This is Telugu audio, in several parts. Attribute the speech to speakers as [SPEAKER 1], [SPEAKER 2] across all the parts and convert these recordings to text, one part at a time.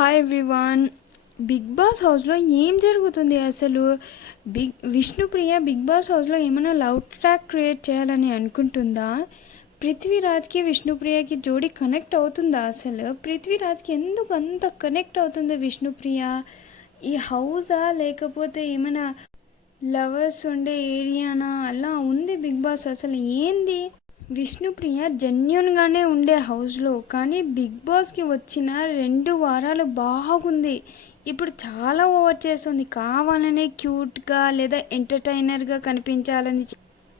[SPEAKER 1] హాయ్ ఎవ్రీవాన్ బిగ్ బాస్ హౌస్లో ఏం జరుగుతుంది అసలు? బిగ్ విష్ణుప్రియ బిగ్ బాస్ హౌస్లో ఏమైనా లవ్ ట్రాక్ క్రియేట్ చేయాలని అనుకుంటుందా? పృథ్వీరాజ్కి విష్ణుప్రియకి జోడీ కనెక్ట్ అవుతుందా అసలు? పృథ్వీరాజ్కి ఎందుకు అంత కనెక్ట్ అవుతుంది విష్ణుప్రియ? ఈ హౌసా లేకపోతే ఏమైనా లవర్స్ ఉండే ఏరియానా? అలా ఉంది బిగ్ బాస్ అసలు ఏంది? విష్ణుప్రియ జెన్యున్గానే ఉండే హౌస్లో కానీ బిగ్ బాస్కి వచ్చిన రెండు వారాలు బాగుంది. ఇప్పుడు చాలా ఓవర్ చేస్తుంది. కావాలనే క్యూట్గా లేదా ఎంటర్టైనర్గా కనిపించాలని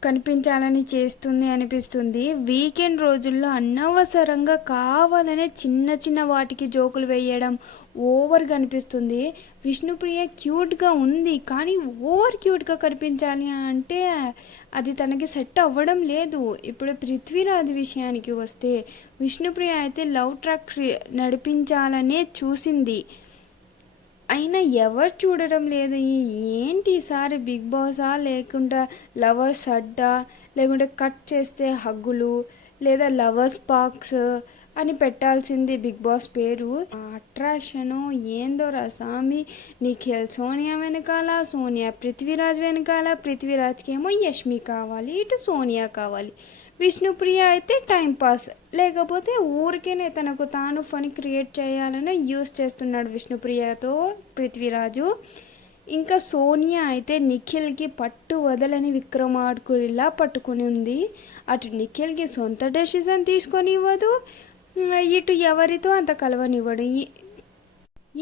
[SPEAKER 1] కనిపించాలని చేస్తుంది అనిపిస్తుంది. వీకెండ్ రోజుల్లో అనవసరంగా కావాలనే చిన్న చిన్న వాటికి జోకులు వేయడం ఓవర్గా అనిపిస్తుంది. విష్ణుప్రియ క్యూట్గా ఉంది కానీ ఓవర్ క్యూట్గా కనిపించాలి అంటే అది తనకి సెట్ అవ్వడం లేదు. ఇప్పుడు పృథ్వీరాజ్ విషయానికి వస్తే విష్ణుప్రియ అయితే లవ్ ట్రాక్ నడిపించాలనే చూసింది. అయినా ఎవరు చూడడం లేదు? ఏంటి ఈసారి బిగ్ బాసా? లేకుండా లవర్స్ అడ్డా? లేకుంటే కట్ చేస్తే హగ్గులు? లేదా లవర్స్ పార్క్స్ అని పెట్టాల్సింది బిగ్ బాస్ పేరు. అట్రాక్షను ఏందో రసామి నిఖిల్ సోనియా వెనకాల సోనియా పృథ్వీరాజ్ వెనకాల పృథ్వీరాజ్కి ఏమో యష్మి కావాలి ఇటు సోనియా కావాలి. విష్ణుప్రియ అయితే టైం పాస్. లేకపోతే ఊరికేనే తనకు తాను ఫని క్రియేట్ చేయాలని యూస్ చేస్తున్నాడు విష్ణుప్రియతో పృథ్వీరాజు. ఇంకా సోనియా అయితే నిఖిల్కి పట్టు వదలని విక్రమార్కుడిలా పట్టుకుని ఉంది. అటు నిఖిల్కి సొంత డెసిజన్ తీసుకొని ఇవ్వదు ఇటు ఎవరితో అంత కలవనివ్వడు.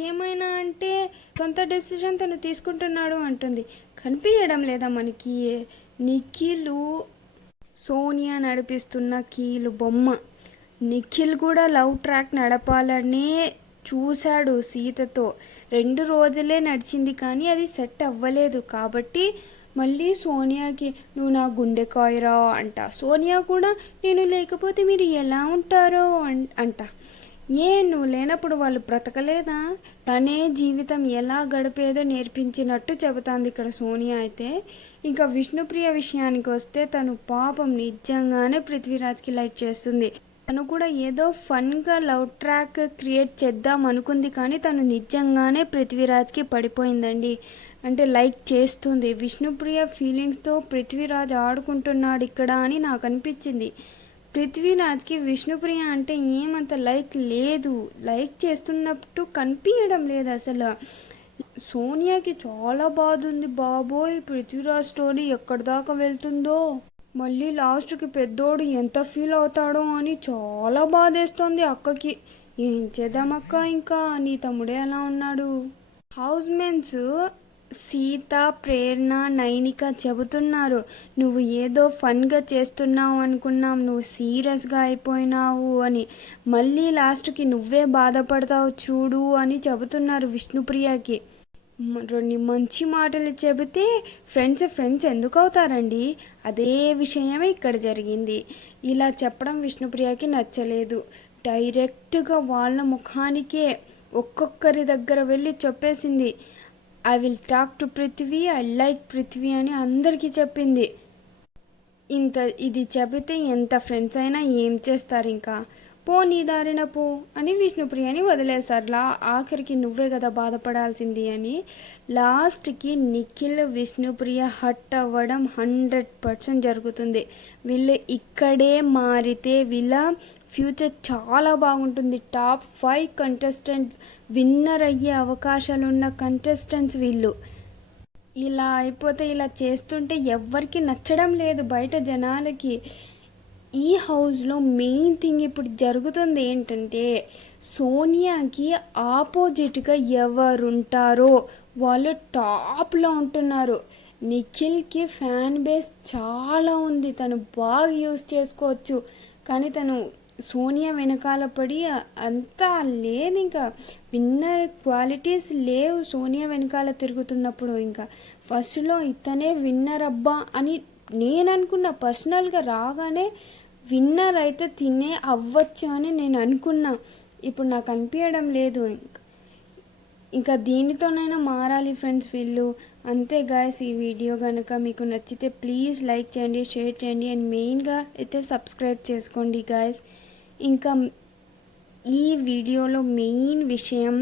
[SPEAKER 1] ఏమైనా అంటే సొంత డెసిషన్ తను తీసుకుంటున్నాడు అంటుంది. కనిపించడం లేదా మనకి? నిఖిలు సోనియా నడిపిస్తున్న కీలు బొమ్మ. నిఖిల్ కూడా లవ్ ట్రాక్ నడపాలనే చూశాడు సీతతో. రెండు రోజులే నడిచింది కానీ అది సెట్ అవ్వలేదు. కాబట్టి మళ్ళీ సోనియాకి నువ్వు నా గుండెకాయరా అంట. సోనియా కూడా నేను లేకపోతే మీరు ఎలా ఉంటారో అంట. ఏ నువ్వు లేనప్పుడు వాళ్ళు బ్రతకలేదా? తనే జీవితం ఎలా గడిపేదో నేర్పించినట్టు చెబుతాంది ఇక్కడ సోనియా అయితే. ఇంకా విష్ణుప్రియ విషయానికి వస్తే తను పాపం నిజంగానే పృథ్వీరాజ్కి లైక్ చేస్తుంది. తను కూడా ఏదో ఫన్గా లవ్ ట్రాక్ క్రియేట్ చేద్దాం అనుకుంది కానీ తను నిజంగానే పృథ్వీరాజ్కి పడిపోయిందండి. అంటే లైక్ చేస్తుంది. విష్ణుప్రియ ఫీలింగ్స్తో పృథ్వీరాజ్ ఆడుకుంటున్నాడు ఇక్కడ అని నాకు అనిపించింది. పృథ్వీరాజ్కి విష్ణుప్రియ అంటే ఏమంత లైక్ లేదు. లైక్ చేస్తున్నట్టు కనిపించడం లేదు అసలు. సోనియాకి చాలా బాధ ఉంది బాబోయ్. పృథ్వీరాజ్ స్టోరీ ఎక్కడి దాకా వెళ్తుందో? మళ్ళీ లాస్ట్కి పెద్దోడు ఎంత ఫీల్ అవుతాడో అని చాలా బాధేస్తోంది అక్కకి. ఏం చేద్దామక్క ఇంకా? నీ తమ్ముడే ఎలా ఉన్నాడు? హౌస్ మెన్స్ సీత ప్రేరణ నైనిక చెబుతున్నారు నువ్వు ఏదో ఫన్గా చేస్తున్నావు అనుకున్నాం నువ్వు సీరియస్గా అయిపోయినావు అని. మళ్ళీ లాస్ట్కి నువ్వే బాధపడతావు చూడు అని చెబుతున్నారు విష్ణుప్రియకి. రెండు మంచి మాటలు చెబితే ఫ్రెండ్స్ ఫ్రెండ్స్ ఎందుకు అవుతారండి అదే విషయమే ఇక్కడ జరిగింది. ఇలా చెప్పడం విష్ణుప్రియకి నచ్చలేదు. డైరెక్ట్గా వాళ్ళ ముఖానికే ఒక్కొక్కరి దగ్గర వెళ్ళి చెప్పేసింది. I will talk to Prithvi I like Prithvi అని అందరికీ చెప్పింది. ఇంత ఇది చెబితే ఎంత ఫ్రెండ్స్ అయినా ఏం చేస్తారు ఇంకా? పో నీ దారిన పో అని విష్ణుప్రియని వదిలేశారు. లా ఆఖరికి నువ్వే కదా బాధపడాల్సింది అని. లాస్ట్కి నిఖిల్ విష్ణుప్రియ హట్ అవ్వడం హండ్రెడ్ పర్సెంట్ జరుగుతుంది. వీళ్ళు ఇక్కడే మారితే వీళ్ళ ఫ్యూచర్ చాలా బాగుంటుంది. టాప్ ఫైవ్ కంటెస్టెంట్స్ విన్నర్ అయ్యే అవకాశాలు ఉన్న కంటెస్టెంట్స్ వీళ్ళు. ఇలా అయిపోతే ఇలా చేస్తుంటే ఎవ్వరికి నచ్చడం లేదు బయట జనాలకి. ఈ హౌస్లో మెయిన్ థింగ్ ఇప్పుడు జరుగుతుంది ఏంటంటే సోనియాకి ఆపోజిట్గా ఎవరుంటారో వాళ్ళు టాప్లో ఉంటున్నారు. నిఖిల్కి ఫ్యాన్ బేస్ చాలా ఉంది. తను బాగా యూస్ చేసుకోవచ్చు. కానీ తను సోనియా వెనకాల పడి అంతా లేదు ఇంకా. విన్నర్ క్వాలిటీస్ లేవు సోనియా వెనకాల తిరుగుతున్నప్పుడు ఇంకా. ఫస్ట్లో ఇతనే విన్నర్ అబ్బా అని నేను అనుకున్న పర్సనల్గా రాగానే విన్నర్ అయితే తినే అవ్వచ్చు అని నేను అనుకున్నా. ఇప్పుడు నాకు అనిపించడం లేదు ఇంకా. ఇంకా దీనితోనైనా మారాలి ఫ్రెండ్స్ వీళ్ళు. అంతే గాయస్ ఈ వీడియో కనుక మీకు నచ్చితే ప్లీజ్ లైక్ చేయండి షేర్ చేయండి అండ్ మెయిన్గా అయితే సబ్స్క్రైబ్ చేసుకోండి గాయస్. ఇంకా ఈ వీడియోలో మెయిన్ విషయం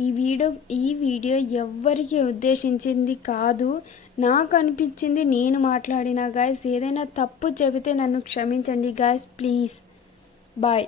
[SPEAKER 1] ఈ వీడియో ఈ వీడియో ఎవ్వరికి ఉద్దేశించింది కాదు. నాకు అనిపించింది నేను మాట్లాడిన గాయస్ ఏదైనా తప్పు చెబితే నన్ను క్షమించండి గాయస్ ప్లీజ్ బాయ్